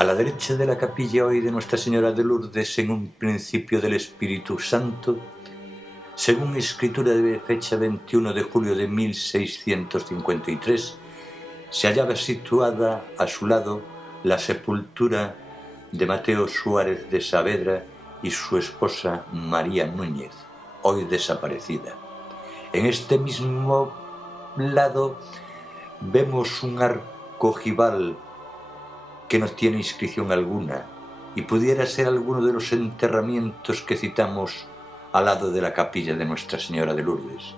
A la derecha de la capilla hoy de Nuestra Señora de Lourdes, en un principio del Espíritu Santo, según escritura de fecha 21 de julio de 1653, se hallaba situada a su lado la sepultura de Mateo Suárez de Saavedra y su esposa María Núñez, hoy desaparecida. En este mismo lado vemos un arco ojival que no tiene inscripción alguna y pudiera ser alguno de los enterramientos que citamos al lado de la capilla de Nuestra Señora de Lourdes.